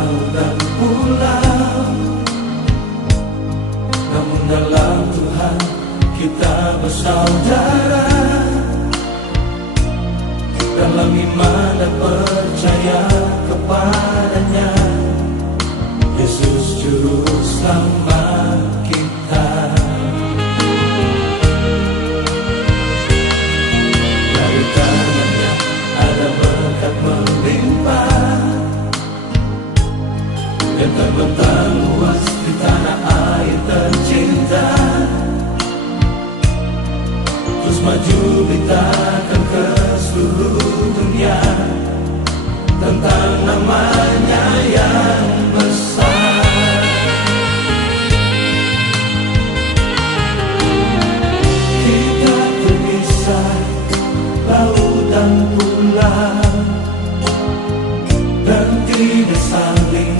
laut dan pulau, namun dalam Tuhan kita bersaudara. Dalam iman dan percaya kepadanya, Yesus Juru Selamat kita. Dari tangannya ada berkat melimpah, dan terbentang luas di tanah air tercinta. Terus maju beritakan ke seluruh dunia tentang namanya yang besar. Kita terpisah laut dan pulau, dan tidak saling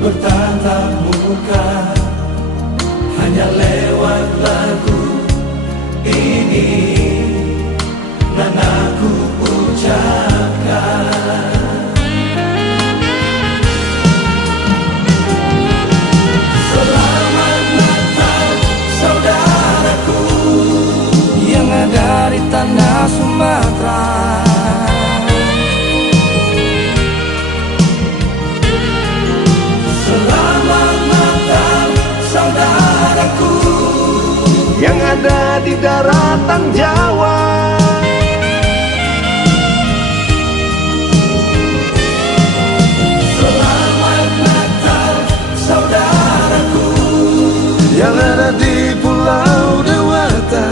bertatap muka, hanya lewat lagu ini dan aku ucapkan. Selamat Natal saudaraku yang ada di tanah Sumatera. Selamat Natal saudaraku yang ada di daratan Jawa. Selamat Natal saudaraku yang ada di Pulau Dewata.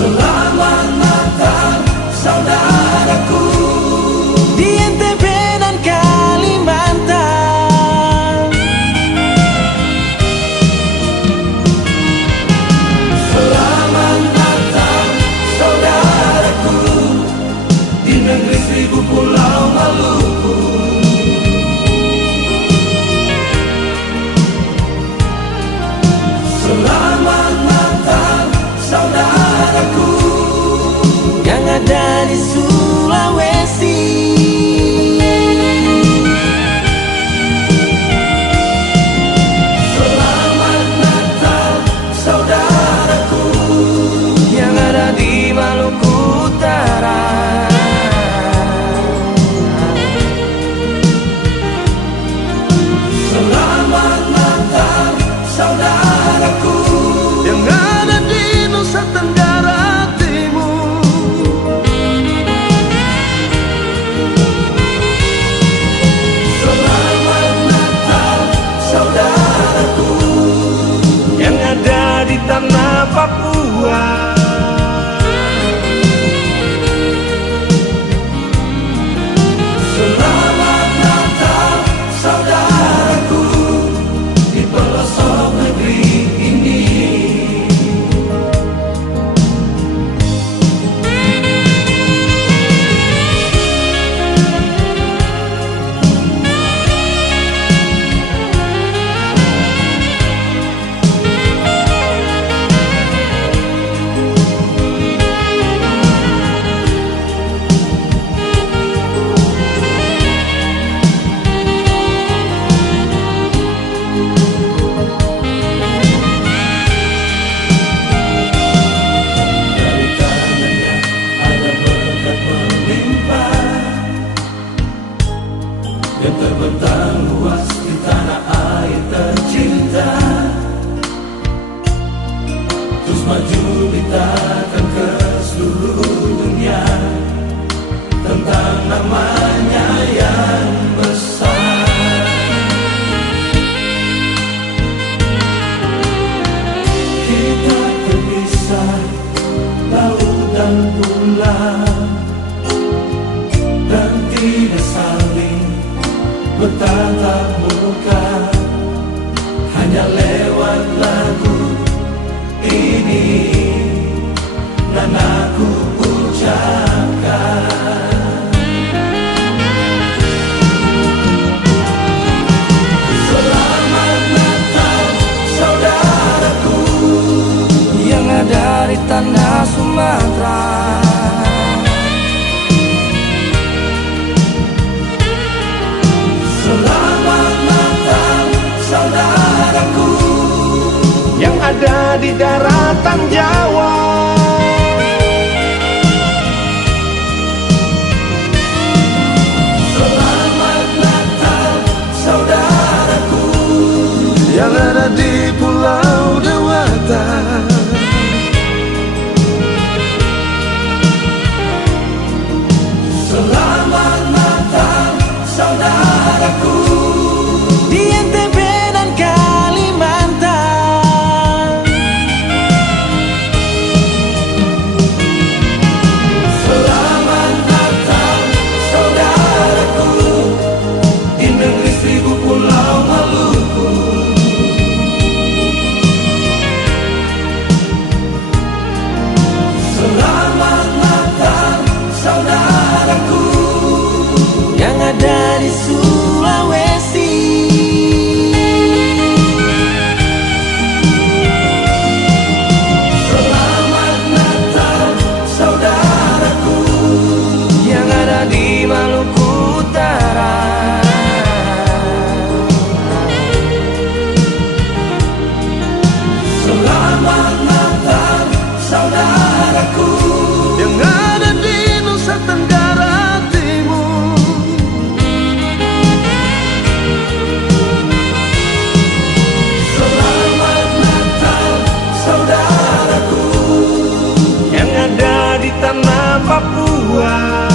Selamat Natal saudaraku di NTB dan Kalimantan. Selamat Natal saudaraku di negeri 1000 pulau Maluku. Selamat Natal saudaraku yang ada di Sulawesi. Selamat Natal saudaraku yang ada di Maluku Utara. Selamat Natal saudaraku yang ada di Nusa Tenggara Timur. Selamat Natal saudaraku yang ada di tanah Papua. Selamat Natal saudaraku di pelosok negeri ini. Dari tangannya ada berkat melimpah, dan terbentang luas di tanah air tercinta. Terus maju beritakan ke seluruh dunia tentang namanya yang besar. Kita terpisah laut dan pulau, dan tidak saling bertatap muka, hanya lewat lagu ini dan aku ucapkan. Selamat Natal saudaraku yang ada di tanah Sumatera. di daratan Jawa. Selamat Natal saudaraku yang ada di Pulau Dewata. Selamat Natal saudaraku Di NTB dan Kalimantan. Selamat Natal saudaraku di negeri seribu pulau Maluku. Selamat Natal saudaraku Yang ada di Sulawesi. Selamat Natal saudaraku Yang ada di Maluku Utara. Selamat Natal saudaraku Yang ada di Nusa Tenggara Timur. Selamat Natal saudaraku Yang ada di tanah Papua.